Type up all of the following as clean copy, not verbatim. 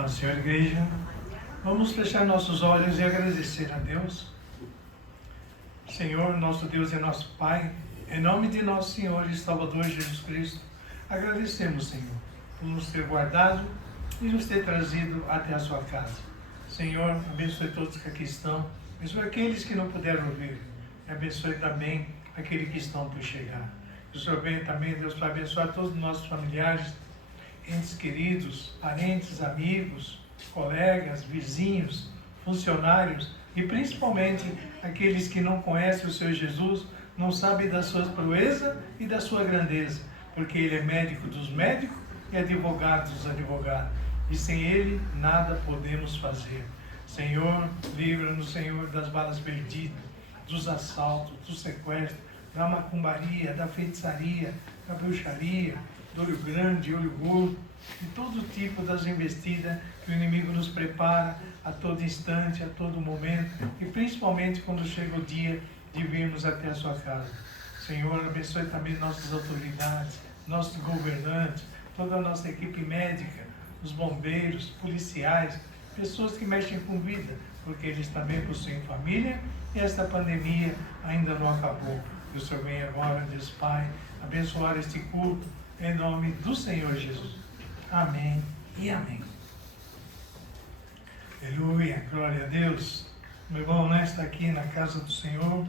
Paz, Senhor Igreja, vamos fechar nossos olhos e agradecer a Deus. Senhor, nosso Deus e nosso Pai, em nome de nosso Senhor e Salvador Jesus Cristo, agradecemos, Senhor, por nos ter guardado e nos ter trazido até a sua casa. Senhor, abençoe todos que aqui estão, abençoe aqueles que não puderam ouvir, e abençoe também aqueles que estão por chegar. Que o Senhor venha também, Deus, para abençoar todos os nossos familiares, entes queridos, parentes, amigos, colegas, vizinhos, funcionários e principalmente aqueles que não conhecem o Senhor Jesus, não sabem das suas proezas e da sua grandeza, porque Ele é médico dos médicos e advogado dos advogados. E sem Ele nada podemos fazer. Senhor, livra-nos, Senhor, das balas perdidas, dos assaltos, do sequestro, da macumbaria, da feitiçaria, da bruxaria, do olho grande, olho gordo, de todo tipo das investidas que o inimigo nos prepara a todo instante, a todo momento, e principalmente quando chega o dia de virmos até a sua casa. Senhor, abençoe também nossas autoridades, nossos governantes, toda a nossa equipe médica, os bombeiros, policiais, pessoas que mexem com vida, porque eles também possuem família e esta pandemia ainda não acabou. Que o Senhor venha agora, Deus Pai, abençoar este culto, em nome do Senhor Jesus. Amém e amém. Aleluia, glória a Deus. Meu irmão, né, está aqui na casa do Senhor.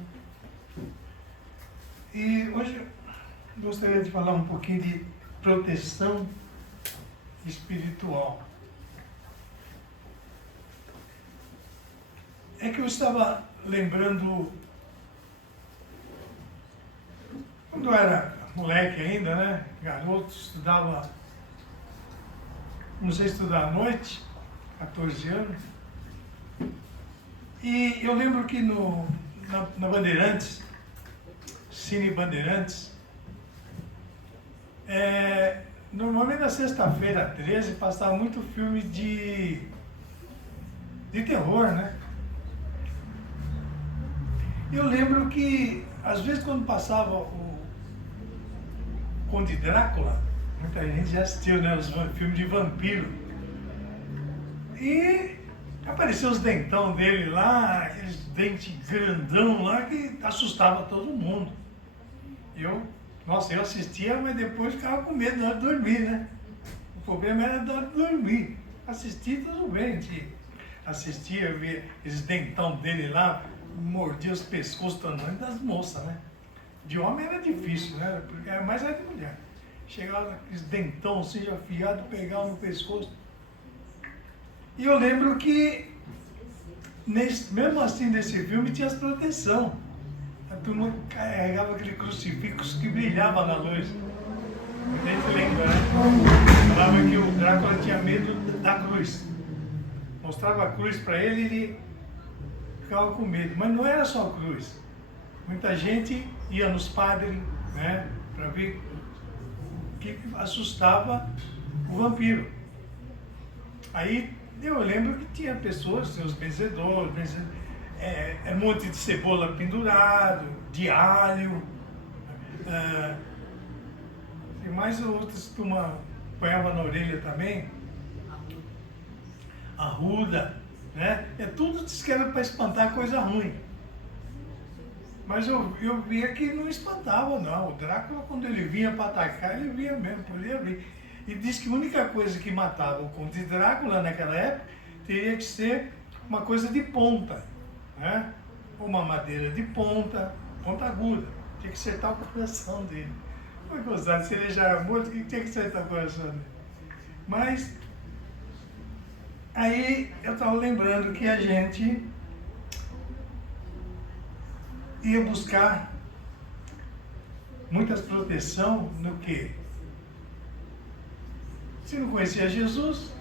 E hoje eu gostaria de falar um pouquinho de proteção espiritual. É que eu estava lembrando, quando eu era moleque ainda, né? Garoto, estudava, comecei a estudar à noite, 14 anos. E eu lembro que na Bandeirantes, Cine Bandeirantes, normalmente na sexta-feira 13 passava muito filme de terror, né? Eu lembro que, às vezes, quando passava o Conde Drácula, muita gente já assistiu, né, os filmes de vampiro. E apareceu os dentão dele lá, aqueles dentes grandão lá que assustava todo mundo. Eu assistia, mas depois ficava com medo na hora de dormir, né? O problema era na hora de dormir. Assistir, tudo bem, a gente assistia, via esses dentão dele lá, mordia os pescoços do tamanho das moças, né? De homem era difícil, né? Porque era mais de mulher. Chegava aqueles dentão assim, afiado, pegava no pescoço. E eu lembro que, mesmo assim, nesse filme, tinha as proteção. A turma carregava aquele crucifixo que brilhava na luz. A gente lembra, né? Falava que o Drácula tinha medo da cruz. Mostrava a cruz para ele e ele ficava com medo. Mas não era só a cruz. Muita gente ia nos padres, né, para ver o que assustava o vampiro. Aí eu lembro que tinha pessoas, os benzedores, um monte de cebola pendurado, de alho, e mais outras que uma ponhava na orelha também, arruda, né? Tudo diz que era para espantar coisa ruim. Mas eu via que não espantava, não. O Drácula, quando ele vinha para atacar, ele vinha mesmo, podia vir. E diz que a única coisa que matava o Conde Drácula naquela época teria que ser uma coisa de ponta, né? Uma madeira de ponta aguda. Tinha que acertar o coração dele. Foi gozado, se ele já era morto, tinha que acertar o coração dele. Mas, aí eu estava lembrando que a gente ia buscar muitas proteção no quê? Se não conhecia Jesus,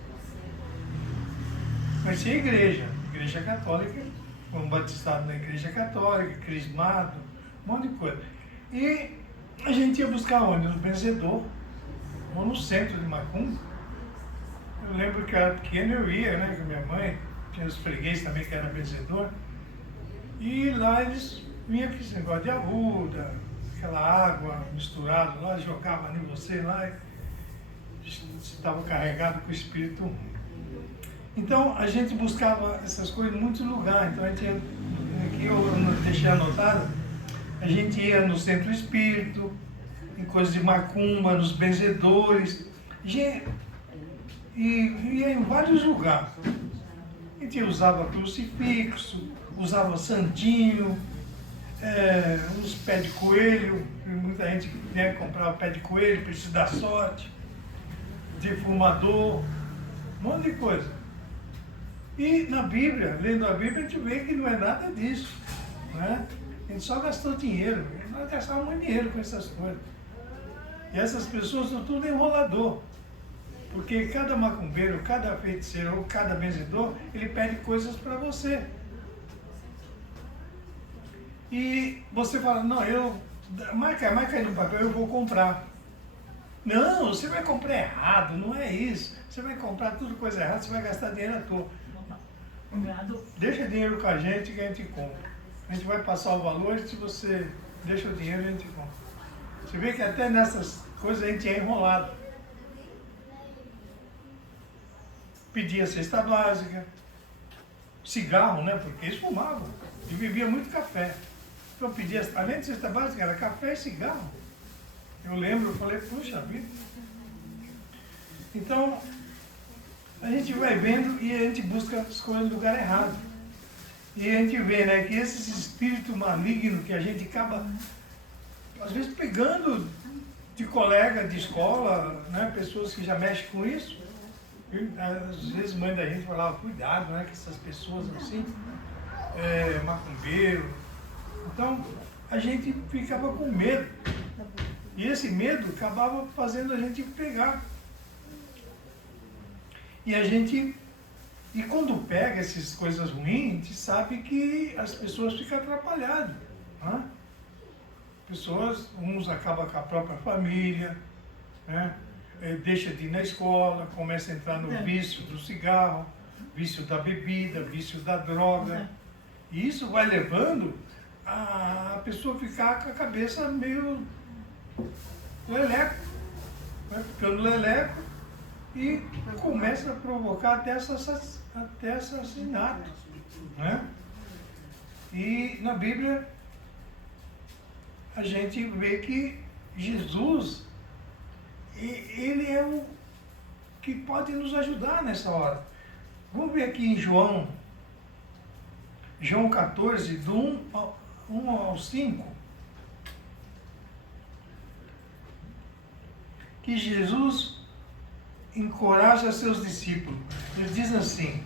conhecia a igreja católica, fomos batizados na igreja católica, crismado, um monte de coisa. E a gente ia buscar onde? No benzedor, ou no centro de Macumba. Eu lembro que eu era pequeno, eu ia, né, com minha mãe, tinha os fregueses também que eram benzedor, e lá eles vinha com esse negócio de arruda, aquela água misturada lá, jogava em você lá, e estava carregado com o espírito ruim. Então a gente buscava essas coisas em muitos lugares. Então a gente ia, aqui eu deixei anotado, a gente ia no centro espírito, em coisas de macumba, nos benzedores, e ia em vários lugares. A gente usava crucifixo, usava santinho, uns pés de coelho, muita gente, né, comprava pé de coelho para isso dar sorte, defumador, um monte de coisa. E na Bíblia, lendo a Bíblia, a gente vê que não é nada disso, né? A gente só gastou dinheiro, nós gastávamos muito dinheiro com essas coisas. E essas pessoas são tudo enrolador. Porque cada macumbeiro, cada feiticeiro ou cada benzedor, ele pede coisas para você. E você fala, não, marca aí no papel, eu vou comprar. Não, você vai comprar errado, não é isso. Você vai comprar tudo coisa errada, você vai gastar dinheiro à toa. Deixa dinheiro com a gente que a gente compra. A gente vai passar o valor, se você deixa o dinheiro, a gente compra. Você vê que até nessas coisas a gente é enrolado. Pedia cesta básica, cigarro, né? Porque eles fumavam e bebiam muito café. Então pedia, além de cesta básica, era café e cigarro. Eu lembro, eu falei, puxa vida. Então, a gente vai vendo e a gente busca as coisas no lugar errado. E a gente vê, né, que esses espíritos malignos que a gente acaba, às vezes, pegando de colega de escola, né, pessoas que já mexem com isso. Às vezes mãe da gente falava, cuidado, né, com essas pessoas assim, macumbeiro. Então, a gente ficava com medo. E esse medo acabava fazendo a gente pegar. E quando pega essas coisas ruins, a gente sabe que as pessoas ficam atrapalhadas. Né? Uns acabam com a própria família, né? Deixa de ir na escola, começa a entrar no vício do cigarro, vício da bebida, vício da droga. E isso vai levando a pessoa ficar com a cabeça meio leleco, né? Ficando leleco e começa a provocar até assassinato. Né? E na Bíblia a gente vê que Jesus, ele é o que pode nos ajudar nessa hora. Vamos ver aqui em João 14, do 1 ao 5, que Jesus encoraja seus discípulos. Ele diz assim,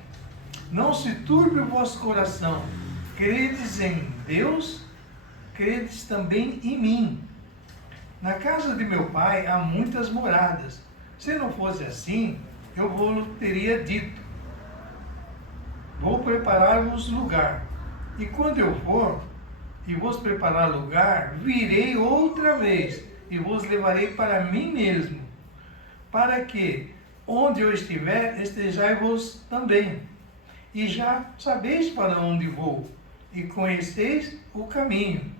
não se turbe o vosso coração, credes em Deus, credes também em mim. Na casa de meu pai há muitas moradas. Se não fosse assim, eu vos teria dito, vou preparar-vos lugar. E quando eu for e vos preparar lugar, virei outra vez e vos levarei para mim mesmo, para que, onde eu estiver, estejai-vos também. E já sabeis para onde vou, e conheceis o caminho.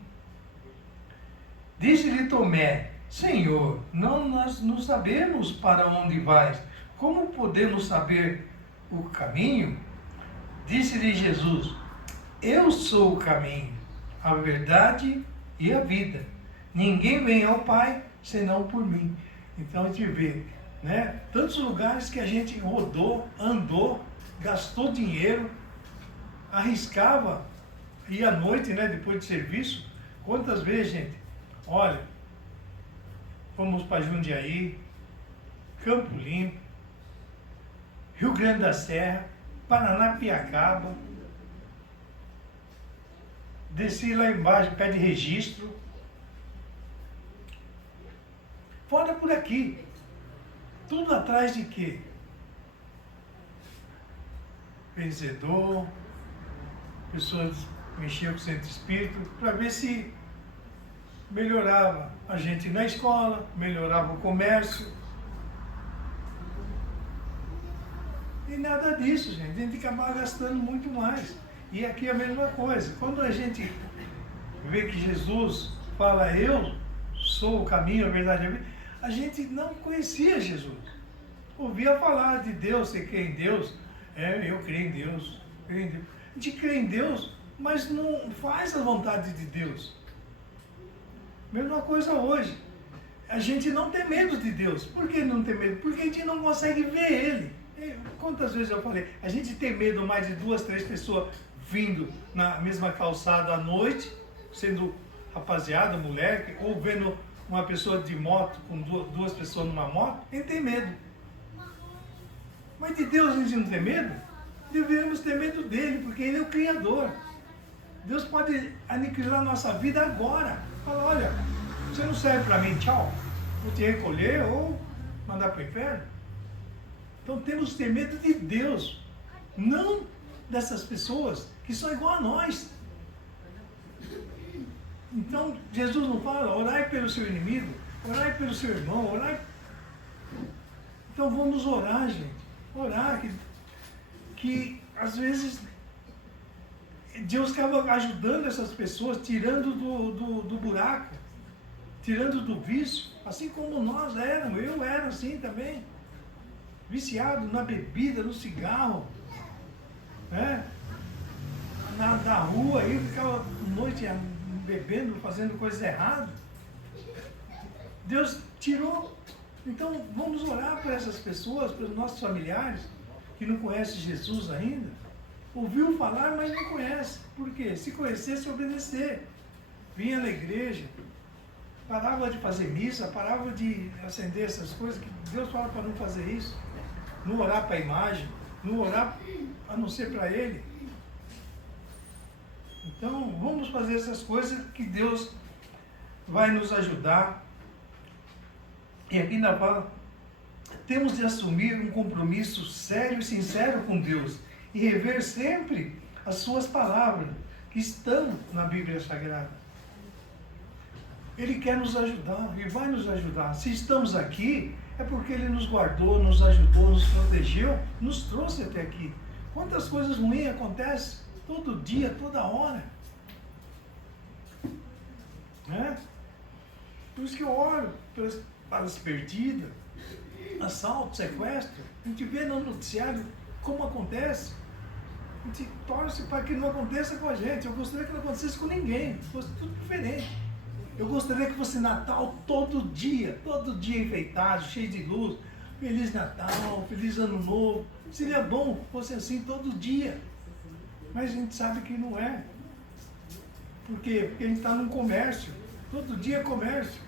Disse-lhe Tomé, Senhor, nós não sabemos para onde vais. Como podemos saber o caminho? Disse-lhe Jesus, eu sou o caminho, a verdade e a vida. Ninguém vem ao Pai senão por mim. Então a gente vê, né, tantos lugares que a gente rodou, andou, gastou dinheiro, arriscava, ia à noite, né, depois de serviço. Quantas vezes, gente? Olha, fomos para Jundiaí, Campo Limpo, Rio Grande da Serra, Paranapiacaba, desci lá embaixo, pé de registro, fora por aqui, tudo atrás de quê? Vencedor, pessoas mexiam com o centro espírita, para ver se melhorava a gente na escola, melhorava o comércio. E nada disso, gente. A gente acabava gastando muito mais. E aqui é a mesma coisa. Quando a gente vê que Jesus fala, eu sou o caminho, a verdade e a vida, a gente não conhecia Jesus. Ouvia falar de Deus, sei que em Deus, Eu creio em Deus. Creio em Deus. A gente crê em Deus, mas não faz a vontade de Deus. Mesma coisa hoje. A gente não tem medo de Deus. Por que não tem medo? Porque a gente não consegue ver Ele. Quantas vezes eu falei? A gente tem medo mais de 2, 3 pessoas vindo na mesma calçada à noite, sendo rapaziada, mulher, ou vendo uma pessoa de moto com 2 pessoas numa moto. A gente tem medo. Mas de Deus a gente não tem medo? Devemos ter medo dele, porque Ele é o Criador. Deus pode aniquilar a nossa vida agora. Fala, olha, você não serve para mim, tchau. Vou te recolher ou mandar para o inferno. Então temos que ter medo de Deus, não dessas pessoas que são igual a nós. Então Jesus não fala, orai pelo seu inimigo, orai pelo seu irmão, orai. Então vamos orar, gente. Orar, que às vezes Deus acaba ajudando essas pessoas, tirando do buraco, tirando do vício, assim como nós éramos, eu era assim também, viciado na bebida, no cigarro, né? Na rua, aí ficava à noite bebendo, fazendo coisas erradas. Deus tirou. Então vamos orar para essas pessoas, pelos nossos familiares, que não conhecem Jesus ainda. Ouviu falar, mas não conhece. Por quê? Se conhecesse, obedecer. Vinha na igreja, parava de fazer missa, parava de acender essas coisas, que Deus fala para não fazer isso. Não orar para a imagem, não orar a não ser para Ele. Então, vamos fazer essas coisas que Deus vai nos ajudar. E aqui ainda fala, temos de assumir um compromisso sério e sincero com Deus e rever sempre as suas palavras que estão na Bíblia Sagrada. Ele quer nos ajudar e vai nos ajudar. Se estamos aqui, é porque Ele nos guardou, nos ajudou, nos protegeu, nos trouxe até aqui. Quantas coisas ruins acontecem todo dia, toda hora. Né? Por isso que eu oro para as perdidas, assalto, sequestro. A gente vê no noticiário como acontece. A gente torce para que não aconteça com a gente. Eu gostaria que não acontecesse com ninguém. Fosse tudo diferente. Eu gostaria que fosse Natal todo dia enfeitado, cheio de luz. Feliz Natal, feliz Ano Novo. Seria bom que fosse assim todo dia. Mas a gente sabe que não é. Por quê? Porque a gente está num comércio. Todo dia é comércio.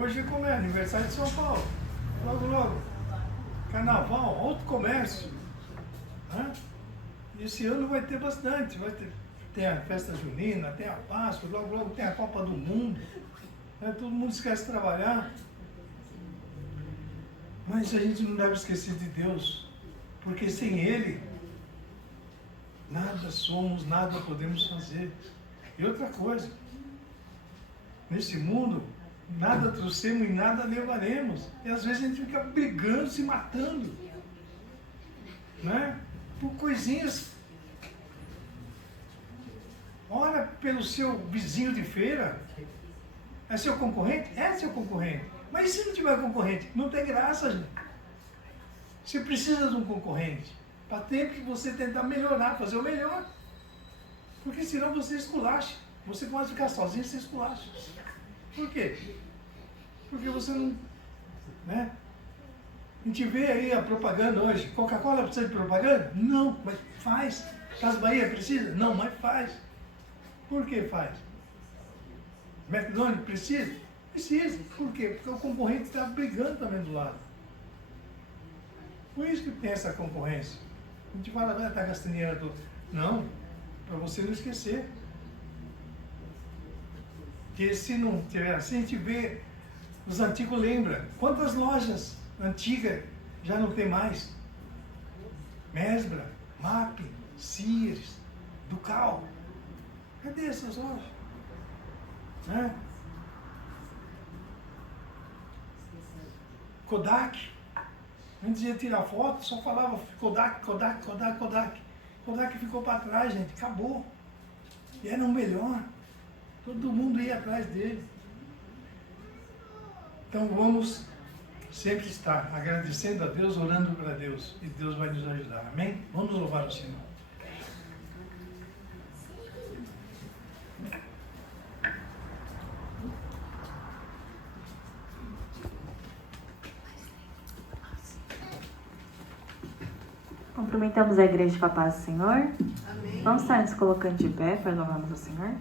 Hoje é comércio, aniversário de São Paulo. Logo, logo. Carnaval, outro comércio. Né? E esse ano vai ter bastante. Tem a festa junina, tem a Páscoa, logo, logo tem a Copa do Mundo. Né? Todo mundo esquece de trabalhar. Mas a gente não deve esquecer de Deus. Porque sem Ele, nada somos, nada podemos fazer. E outra coisa, nesse mundo, nada trouxemos e nada levaremos. E às vezes a gente fica brigando, se matando, né? Por coisinhas. Ora pelo seu vizinho de feira. É seu concorrente? É seu concorrente. Mas e se não tiver concorrente? Não tem graça, gente. Você precisa de um concorrente. Para ter que você tentar melhorar, fazer o melhor. Porque senão você esculacha. Você pode ficar sozinho e você esculacha. Por quê? Porque você não... Né? A gente vê aí a propaganda hoje. Coca-Cola precisa de propaganda? Não, mas faz. Casa Bahia precisa? Não, mas faz. Por que faz? McDonald's precisa? Precisa. Por quê? Porque o concorrente está brigando também do lado. Por isso que tem essa concorrência. A gente fala, está gastando dinheiro todo. Não, para você não esquecer. Porque se não tiver assim, a gente vê, os antigos lembram. Quantas lojas antigas já não tem mais? Mesbla, MAP, Sears, Ducal. Cadê essas lojas? Né? Kodak. Antes ia tirar foto, só falava Kodak, Kodak, Kodak, Kodak. Kodak ficou para trás, gente, acabou. E era o melhor. Todo mundo ia atrás dele. Então vamos sempre estar agradecendo a Deus, orando para Deus, e Deus vai nos ajudar. Amém? Vamos louvar o Senhor. Cumprimentamos a igreja com a paz do Senhor. Amém. Vamos estar nos colocando de pé para louvarmos o Senhor.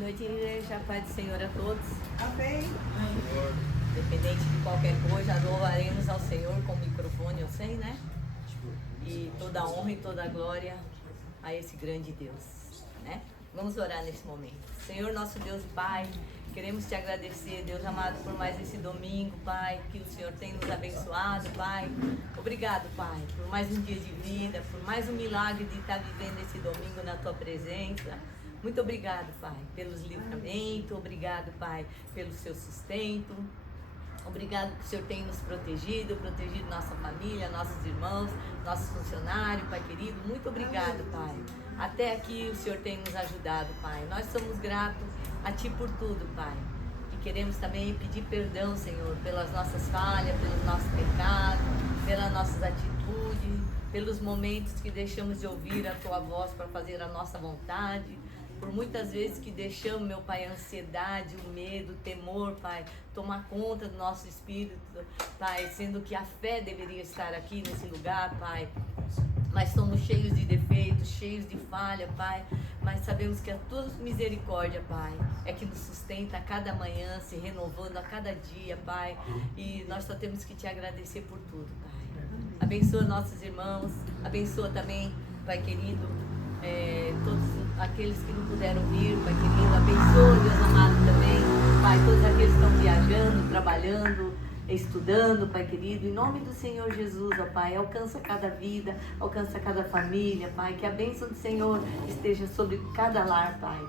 Boa noite, igreja. A paz do Senhor a todos. Amém. Independente de qualquer coisa, louvaremos ao Senhor com o microfone, eu sei, né? E toda a honra e toda a glória a esse grande Deus, né? Vamos orar nesse momento. Senhor, nosso Deus e Pai, queremos te agradecer, Deus amado, por mais esse domingo, Pai, que o Senhor tem nos abençoado, Pai. Obrigado, Pai, por mais um dia de vida, por mais um milagre de estar vivendo esse domingo na Tua presença. Muito obrigado, Pai, pelos livramentos, obrigado, Pai, pelo seu sustento. Obrigado que o Senhor tem nos protegido nossa família, nossos irmãos, nossos funcionários, Pai querido. Muito obrigado, Pai. Até aqui o Senhor tem nos ajudado, Pai. Nós somos gratos a Ti por tudo, Pai. E queremos também pedir perdão, Senhor, pelas nossas falhas, pelos nossos pecados, pelas nossas atitudes, pelos momentos que deixamos de ouvir a Tua voz para fazer a nossa vontade. Por muitas vezes que deixamos, meu Pai, a ansiedade, o medo, o temor, Pai, tomar conta do nosso espírito, Pai, sendo que a fé deveria estar aqui nesse lugar, Pai. Mas somos cheios de defeitos, cheios de falha, Pai. Mas sabemos que a Tua misericórdia, Pai, é que nos sustenta a cada manhã, se renovando a cada dia, Pai. E nós só temos que Te agradecer por tudo, Pai. Abençoa nossos irmãos, abençoa também, Pai querido, todos aqueles que não puderam vir, Pai querido, abençoa, Deus amado, também, Pai, todos aqueles que estão viajando, trabalhando, estudando, Pai querido, em nome do Senhor Jesus, ó Pai, alcança cada vida, alcança cada família, Pai, que a bênção do Senhor esteja sobre cada lar, Pai,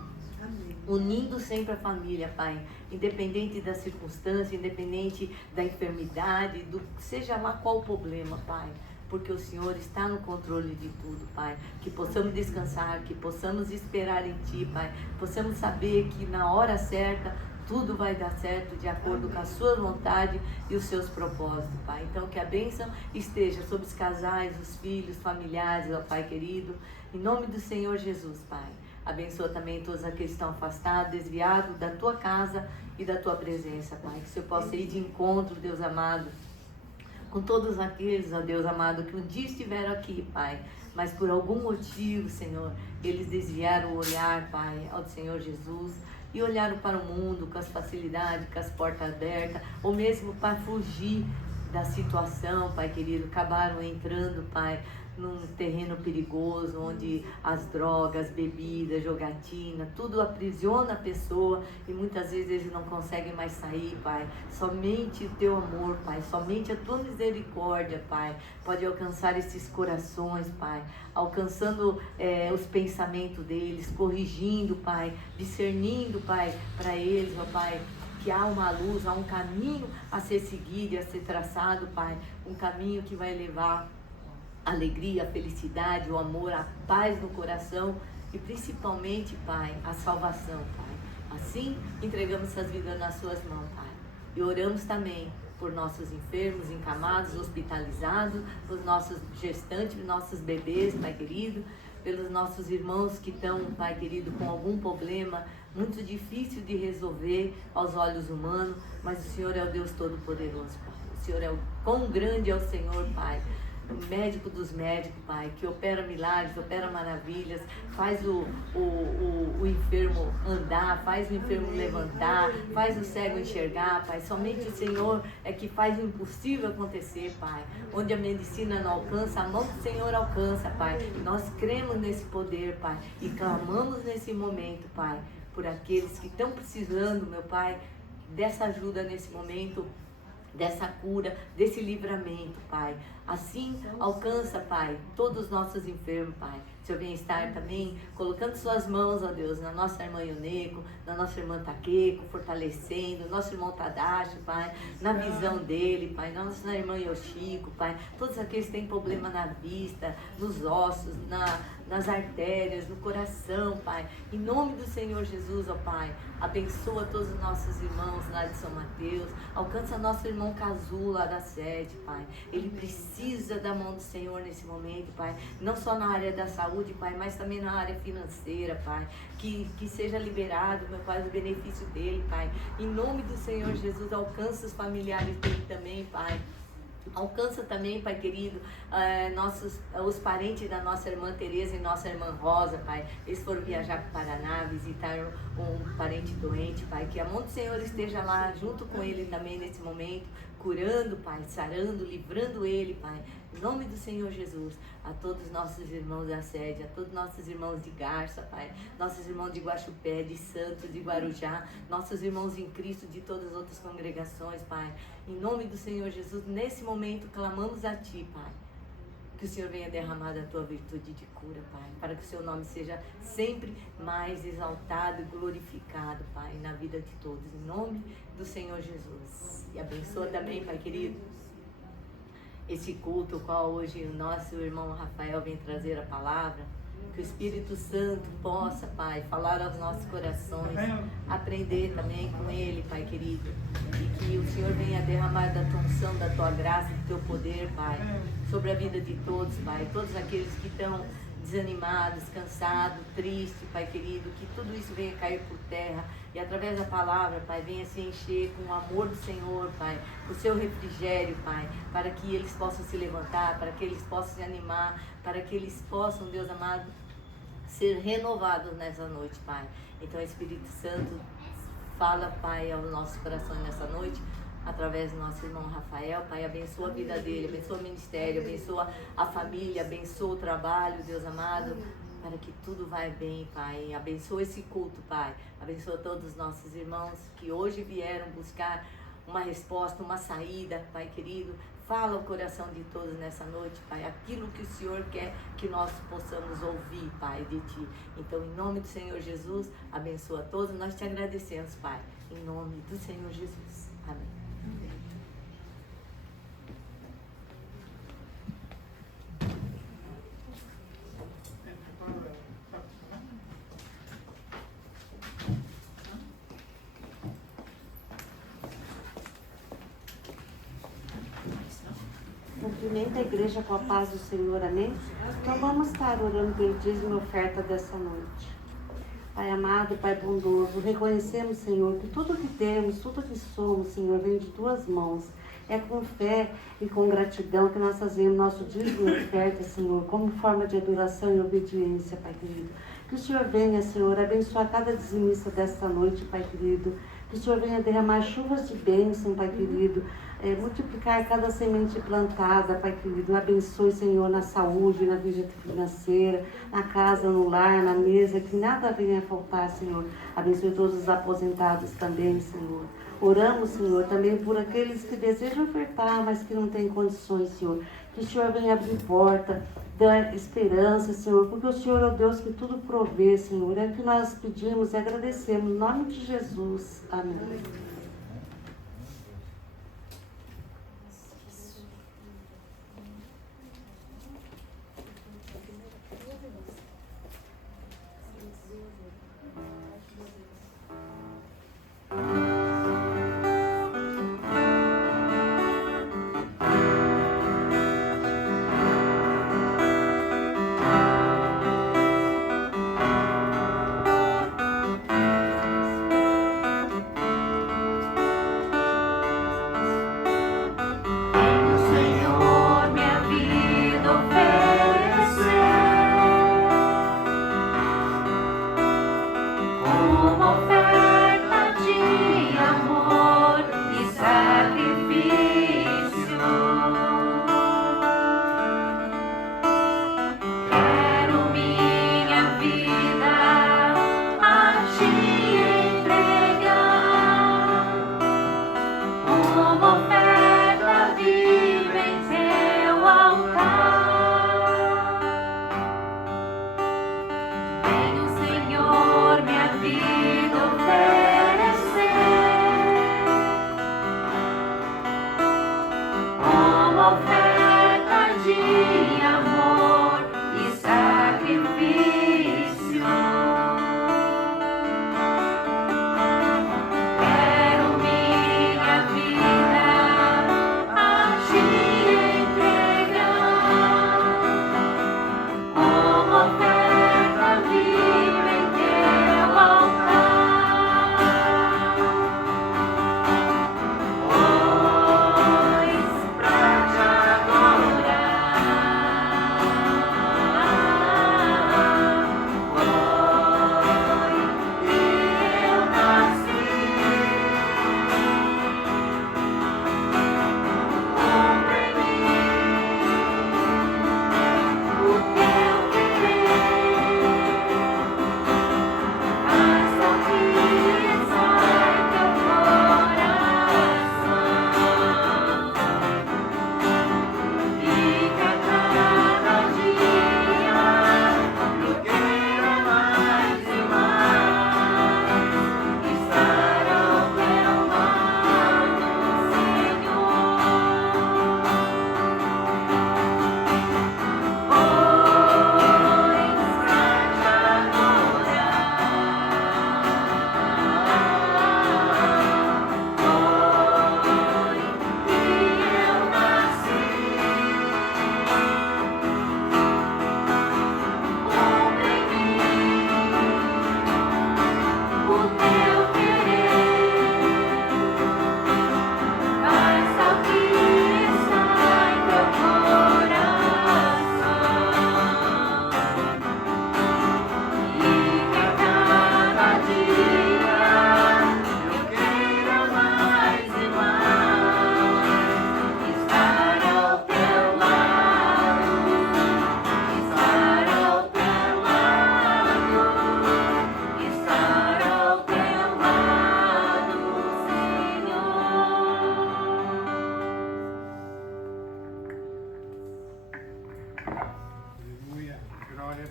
unindo sempre a família, Pai, independente da circunstância, independente da enfermidade, seja lá qual o problema, Pai, porque o Senhor está no controle de tudo, Pai. Que possamos descansar, que possamos esperar em Ti, Pai. Possamos saber que na hora certa tudo vai dar certo de acordo com a Sua vontade e os Seus propósitos, Pai. Então que a bênção esteja sobre os casais, os filhos, familiares, ó Pai querido. Em nome do Senhor Jesus, Pai. Abençoa também todos aqueles que estão afastados, desviados da Tua casa e da Tua presença, Pai. Que o Senhor possa ir de encontro, Deus amado, com todos aqueles, ó Deus amado, que um dia estiveram aqui, Pai, mas por algum motivo, Senhor, eles desviaram o olhar, Pai, ao Senhor Jesus, e olharam para o mundo com as facilidades, com as portas abertas, ou mesmo para fugir da situação, Pai querido, acabaram entrando, Pai, num terreno perigoso, onde as drogas, bebidas, jogatina, tudo aprisiona a pessoa e muitas vezes eles não conseguem mais sair, Pai. Somente o Teu amor, Pai, somente a Tua misericórdia, Pai, pode alcançar esses corações, Pai, alcançando os pensamentos deles, corrigindo, Pai, discernindo, Pai, para eles, ó Pai, que há uma luz, há um caminho a ser seguido e a ser traçado, Pai, um caminho que vai levar a alegria, a felicidade, o amor, a paz no coração e principalmente, Pai, a salvação, Pai. Assim, entregamos essas vidas nas Suas mãos, Pai, e oramos também por nossos enfermos, encamados, hospitalizados, pelos nossos gestantes, nossos bebês, Pai querido, pelos nossos irmãos que estão, Pai querido, com algum problema muito difícil de resolver aos olhos humanos, mas o Senhor é o Deus Todo-Poderoso, Pai. O Senhor é o quão grande é o Senhor, Pai. O médico dos médicos, Pai, que opera milagres, opera maravilhas, faz o enfermo andar, faz o enfermo levantar, faz o cego enxergar, Pai. Somente o Senhor é que faz o impossível acontecer, Pai. Onde a medicina não alcança, a mão do Senhor alcança, Pai. Nós cremos nesse poder, Pai, e clamamos nesse momento, Pai, por aqueles que estão precisando, meu Pai, dessa ajuda nesse momento, dessa cura, desse livramento, Pai. Assim, alcança, Pai, todos os nossos enfermos, Pai. Seu bem-estar também, colocando Suas mãos, ó Deus, na nossa irmã Ioneco, na nossa irmã Taqueco, fortalecendo, nosso irmão Tadashi, Pai, na visão dele, Pai, na nossa irmã Yoshiko, Pai, todos aqueles que têm problema na vista, nos ossos, nas artérias, no coração, Pai, em nome do Senhor Jesus, ó Pai, abençoa todos os nossos irmãos lá de São Mateus, alcança nosso irmão Cazu lá da sede, Pai, ele precisa da mão do Senhor nesse momento, Pai, não só na área da saúde, Pai, mas também na área financeira, Pai, que seja liberado, meu Pai, o benefício dele, Pai, em nome do Senhor Jesus, alcança os familiares dele também, Pai. Alcança também, Pai querido, os parentes da nossa irmã Tereza e nossa irmã Rosa, Pai. Eles foram viajar para o Paraná, visitaram um parente doente, Pai. Que a mão do Senhor esteja lá junto com ele também nesse momento, curando, Pai, sarando, livrando ele, Pai. Em nome do Senhor Jesus, a todos os nossos irmãos da sede, a todos os nossos irmãos de Garça, Pai, nossos irmãos de Guaxupé, de Santos, de Guarujá, nossos irmãos em Cristo de todas as outras congregações, Pai. Em nome do Senhor Jesus, nesse momento clamamos a Ti, Pai. Que o Senhor venha derramar da Tua virtude de cura, Pai, para que o Seu nome seja sempre mais exaltado e glorificado, Pai, na vida de todos. Em nome do Senhor Jesus. E abençoa também, Pai querido, esse culto, o qual hoje o nosso irmão Rafael vem trazer a palavra, que o Espírito Santo possa, Pai, falar aos nossos corações, aprender também com ele, Pai querido, e que o Senhor venha derramar da Tua unção, da Tua graça, do Teu poder, Pai, sobre a vida de todos, Pai, todos aqueles que estão desanimados, cansados, tristes, Pai querido, que tudo isso venha cair por terra e através da palavra, Pai, venha se encher com o amor do Senhor, Pai, o Seu refrigério, Pai, para que eles possam se levantar, para que eles possam se animar, para que eles possam, Deus amado, ser renovados nessa noite, Pai. Então, Espírito Santo, fala, Pai, aos nossos corações nessa noite, através do nosso irmão Rafael, Pai, abençoa a vida dele, abençoa o ministério, abençoa a família, abençoa o trabalho, Deus amado, para que tudo vai bem, Pai. Abençoa esse culto, Pai. Abençoa todos os nossos irmãos que hoje vieram buscar uma resposta, uma saída, Pai querido. Fala o coração de todos nessa noite, Pai, aquilo que o Senhor quer que nós possamos ouvir, Pai, de Ti. Então, em nome do Senhor Jesus, abençoa todos. Nós Te agradecemos, Pai, em nome do Senhor Jesus. Amém. Cumprimenta a igreja com a paz do Senhor, amém? Então vamos estar orando pelo dízimo e oferta dessa noite. Pai amado, Pai bondoso, reconhecemos, Senhor, que tudo que temos, tudo que somos, Senhor, vem de Tuas mãos. É com fé e com gratidão que nós fazemos nosso dízimo e oferta, Senhor, como forma de adoração e obediência, Pai querido. Que o Senhor venha, Senhor, abençoar cada dizimista desta noite, Pai querido. Que o Senhor venha derramar chuvas de bênção, Pai querido. Multiplicar cada semente plantada, Pai querido. Abençoe, Senhor, na saúde, na vida financeira, na casa, no lar, na mesa, que nada venha a faltar, Senhor. Abençoe todos os aposentados também, Senhor. Oramos, Senhor, também por aqueles que desejam ofertar, mas que não têm condições, Senhor. Que o Senhor venha abrir porta, dar esperança, Senhor, porque o Senhor é o Deus que tudo provê, Senhor. É o que nós pedimos e agradecemos. Em nome de Jesus. Amém.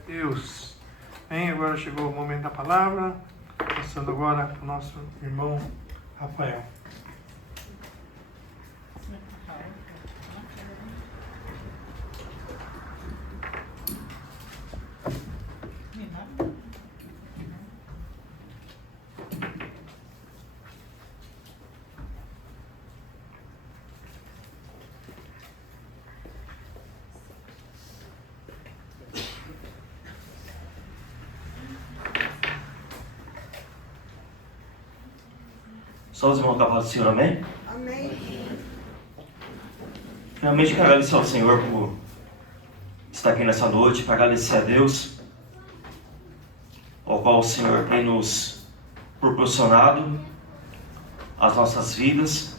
Deus. Bem, agora chegou o momento da palavra, passando agora para o nosso irmão Rafael. Só os irmãos da paz do Senhor, amém? Amém. Realmente quero agradecer ao Senhor por estar aqui nessa noite, para agradecer a Deus, ao qual o Senhor tem nos proporcionado as nossas vidas.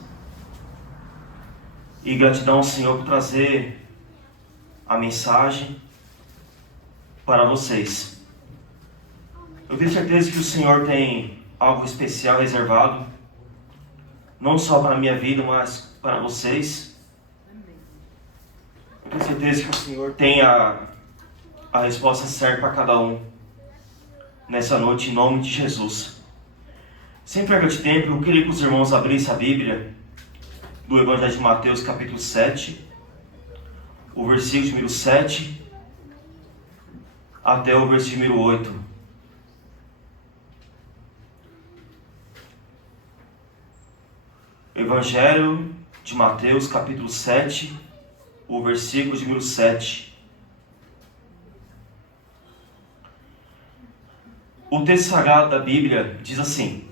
E gratidão ao Senhor por trazer a mensagem para vocês. Eu tenho certeza que o Senhor tem algo especial reservado, não só para a minha vida, mas para vocês. Eu tenho certeza que o Senhor tem a resposta certa para cada um nessa noite, em nome de Jesus. Sem perda de tempo, eu queria que os irmãos abrissem a Bíblia do Evangelho de Mateus, capítulo 7, o versículo número 7 até o versículo número 8. Evangelho de Mateus, capítulo 7, o versículo de número 7. O texto sagrado da Bíblia diz assim: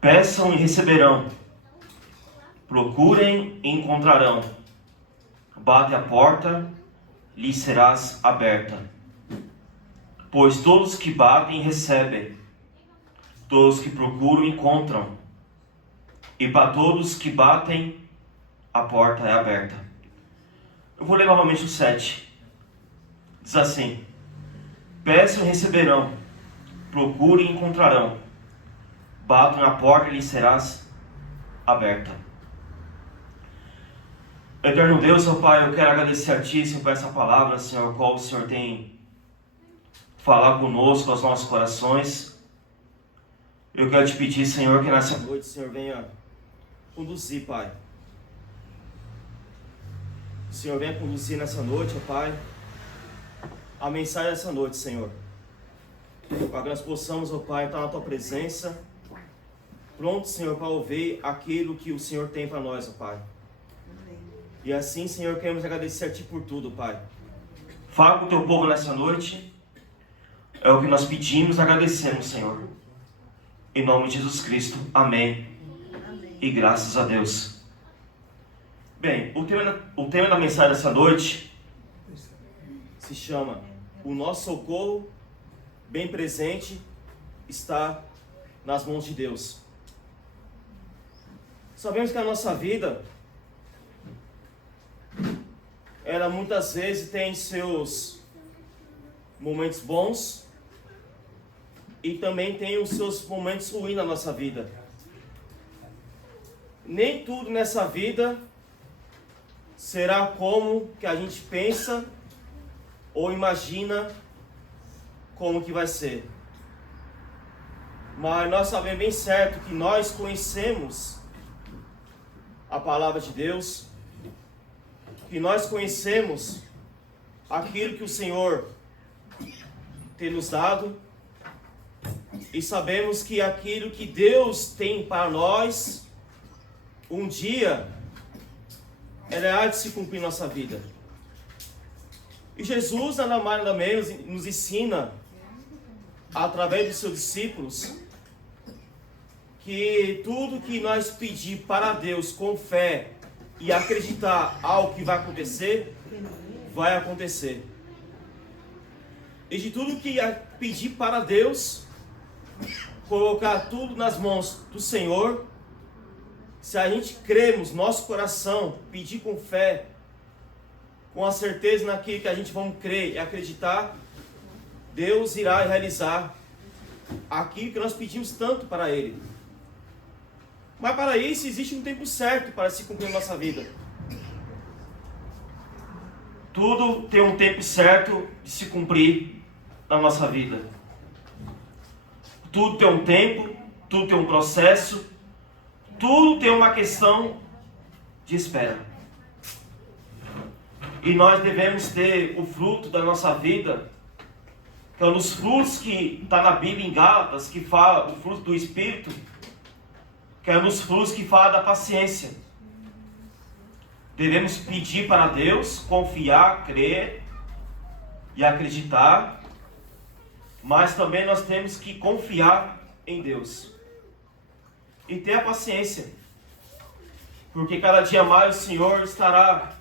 peçam e receberão, procurem e encontrarão, bate a porta, lhes serás aberta. Pois todos que batem recebem, todos que procuram encontram, e para todos que batem, a porta é aberta. Eu vou ler novamente o 7. Diz assim: peçam e receberão, procurem e encontrarão, batam na porta e lhes serás aberta. Eterno Deus, ó Pai, eu quero agradecer a Ti, Senhor, por essa palavra, Senhor, qual o Senhor tem falado conosco, aos nossos corações. Eu quero te pedir, Senhor, que nessa noite o Senhor venha conduzir, Pai. O Senhor venha conduzir nessa noite, ó Pai, a mensagem dessa noite, Senhor. Para que nós possamos, ó Pai, estar na Tua presença, pronto, Senhor, para ouvir aquilo que o Senhor tem para nós, ó Pai. E assim, Senhor, queremos agradecer a Ti por tudo, Pai. Fala com o Teu povo nessa noite. É o que nós pedimos e agradecemos, Senhor. Em nome de Jesus Cristo. Amém. Amém. E graças a Deus. Bem, o tema da mensagem dessa noite se chama O Nosso Socorro Bem Presente Está nas Mãos de Deus. Sabemos que a nossa vida, ela muitas vezes tem seus momentos bons e também tem os seus momentos ruins na nossa vida. Nem tudo nessa vida será como que a gente pensa ou imagina como que vai ser. Mas nós sabemos bem certo que nós conhecemos a palavra de Deus, que nós conhecemos aquilo que o Senhor tem nos dado, e sabemos que aquilo que Deus tem para nós, um dia, ela há de se cumprir em nossa vida. E Jesus, nada mais nada menos, nos ensina, através dos seus discípulos, que tudo que nós pedir para Deus com fé e acreditar ao que vai acontecer, vai acontecer. E de tudo que pedir para Deus, colocar tudo nas mãos do Senhor, se a gente cremos, nosso coração, pedir com fé, com a certeza naquilo que a gente vamos crer e acreditar, Deus irá realizar aquilo que nós pedimos tanto para Ele. Mas para isso existe um tempo certo para se cumprir a nossa vida. Tudo tem um tempo certo de se cumprir na nossa vida. Tudo tem um tempo, tudo tem um processo, tudo tem uma questão de espera. E nós devemos ter o fruto da nossa vida, que é um dos frutos que está na Bíblia em Gálatas, que fala o fruto do Espírito, que é um dos frutos que fala da paciência. Devemos pedir para Deus, confiar, crer e acreditar, mas também nós temos que confiar em Deus e ter a paciência, porque cada dia mais o Senhor estará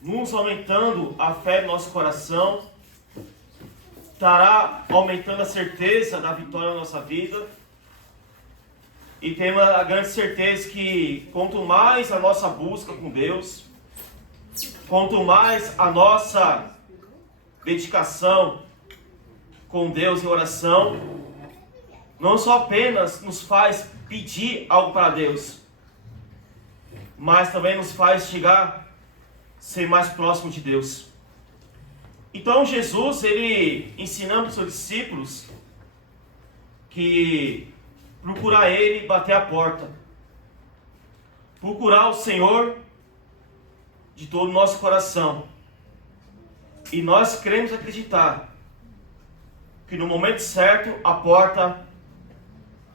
nos aumentando a fé no nosso coração, estará aumentando a certeza da vitória na nossa vida, e temos a grande certeza que quanto mais a nossa busca com Deus, quanto mais a nossa dedicação com Deus em oração, não só apenas nos faz pedir algo para Deus, mas também nos faz chegar, ser mais próximo de Deus. Então Jesus, ele ensinando os seus discípulos que procurar ele, bater a porta, procurar o Senhor de todo o nosso coração. E nós queremos acreditar que no momento certo a porta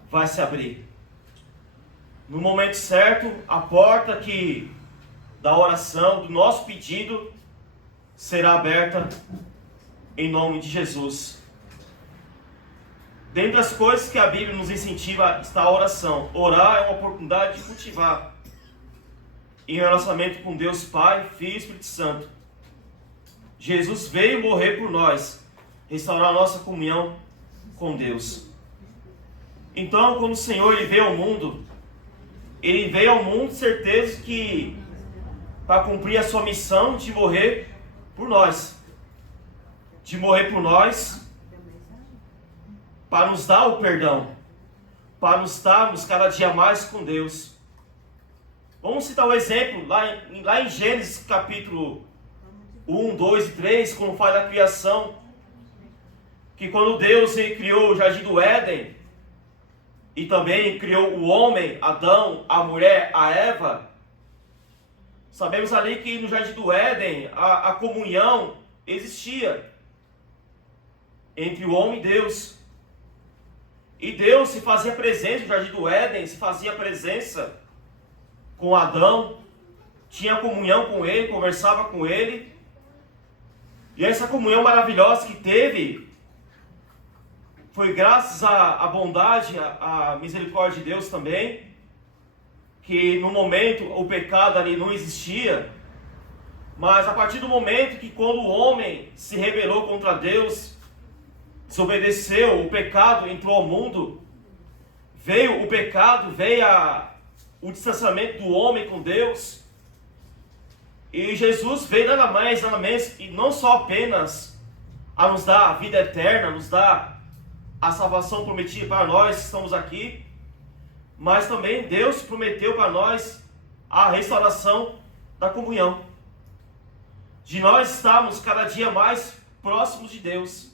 vai se abrir. No momento certo, a porta da oração, do nosso pedido, será aberta em nome de Jesus. Dentre as coisas que a Bíblia nos incentiva está a oração. Orar é uma oportunidade de cultivar em relacionamento com Deus Pai, Filho e Espírito Santo. Jesus veio morrer por nós, restaurar a nossa comunhão com Deus. Então, quando o Senhor ele veio ao mundo certeza que para cumprir a sua missão de morrer por nós. De morrer por nós, para nos dar o perdão, para nos darmos cada dia mais com Deus. Vamos citar um exemplo lá em Gênesis capítulo 1, 2 e 3, quando fala da criação, que quando Deus ele criou o Jardim do Éden, e também criou o homem, Adão, a mulher, a Eva, sabemos ali que no Jardim do Éden a comunhão existia entre o homem e Deus. E Deus se fazia presente no Jardim do Éden, se fazia presença com Adão, tinha comunhão com ele, conversava com ele. E essa comunhão maravilhosa que teve foi graças à bondade, à misericórdia de Deus também, que no momento o pecado ali não existia, mas a partir do momento que quando o homem se rebelou contra Deus, desobedeceu, o pecado entrou ao mundo, veio o pecado, veio o distanciamento do homem com Deus, e Jesus veio nada mais, nada menos, e não só apenas a nos dar a vida eterna, nos dar a salvação prometida para nós que estamos aqui, mas também Deus prometeu para nós a restauração da comunhão, de nós estarmos cada dia mais próximos de Deus.